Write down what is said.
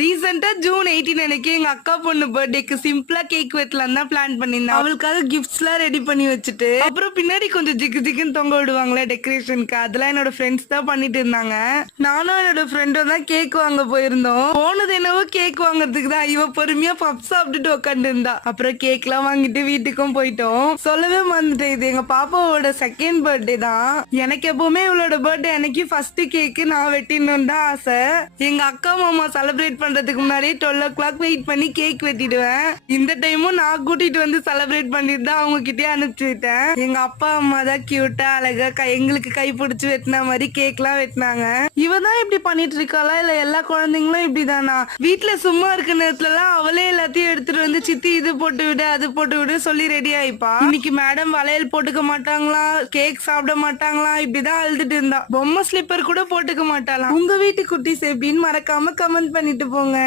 ரீசெண்டா ஜூன் 18 அன்னைக்கு எங்க அக்கா பொண்ணு பர்த்டேக்கு சிம்பிளா கேக் வெட்டலாம் தான் பிளான் பண்ணிருந்தேன். அவளுக்காக கிஃப்ட்ஸ் எல்லாம் ரெடி பண்ணி வச்சுட்டு அப்புறம் பின்னாடி கொஞ்சம் ஜிகு ஜிகுன்னு தொங்க விடுவாங்களே டெக்கரேஷனுக்கு, அதெல்லாம் என்னோட ஃப்ரெண்ட்ஸ் தான் பண்ணிட்டு இருந்தாங்க. நானும் என்னோட ஃப்ரெண்டும் தான் கேக் வாங்க போயிருந்தோம். போனது என்னவோ கேக் வாங்குறதுக்கு தான். இவ பொறுமையா பப் சாப்பிட்டுட்டு உட்காந்து இருந்தா. அப்புறம் கேக் எல்லாம் வாங்கிட்டு வீட்டுக்கும் போயிட்டோம். சொல்லவே மறந்துட்டேன், இது எங்க பாப்பாவோட செகண்ட் பர்த்டே தான். எனக்கு எப்பவுமே இவளோட பர்த்டே அன்னைக்கு ஃபர்ஸ்ட் கேக் நான் வெட்டிடணும் தான் ஆசை. எங்க அக்கா மாமா செலிப்ரேட் பண்றதுக்கு முன்னாடி 12 o'clock வெயிட் பண்ணி கேக் வெட்டிடுவேன். இந்த டைமும் நான் கூட்டிட்டு வந்து செலிப்ரேட் பண்ணிட்டு தான் அவங்க கிட்டே அனுப்பிச்சு விட்டேன். எங்க அப்பா அம்மா தான் கியூட்டா அழகா எங்களுக்கு கை பிடிச்சு வெட்டின மாதிரி கேக் எல்லாம் வெட்டினாங்க. இவதான் இப்படி பண்ணிட்டு இருக்காளா இல்ல எல்லா குழந்தைங்களும் இப்படிதானா? வீட்டுல சும்மா இருக்க நேரத்துல எல்லாம் அவளே எல்லாத்தையும் எடுத்துட்டு வந்து சித்தி இது போட்டு விடு அது போட்டு விடு சொல்லி ரெடி ஆயிப்பா. இன்னைக்கு மேடம் வளையல் போட்டுக்க மாட்டாங்களா, கேக் சாப்பிட மாட்டாங்களா, இப்படிதான் அழுதுட்டு இருந்தா. பொம்மை ஸ்லிப்பர் கூட போட்டுக்க மாட்டாளா. உங்க வீட்டு குட்டீஸ் எப்படின்னு மறக்காம கமெண்ட் பண்ணிட்டு போங்க.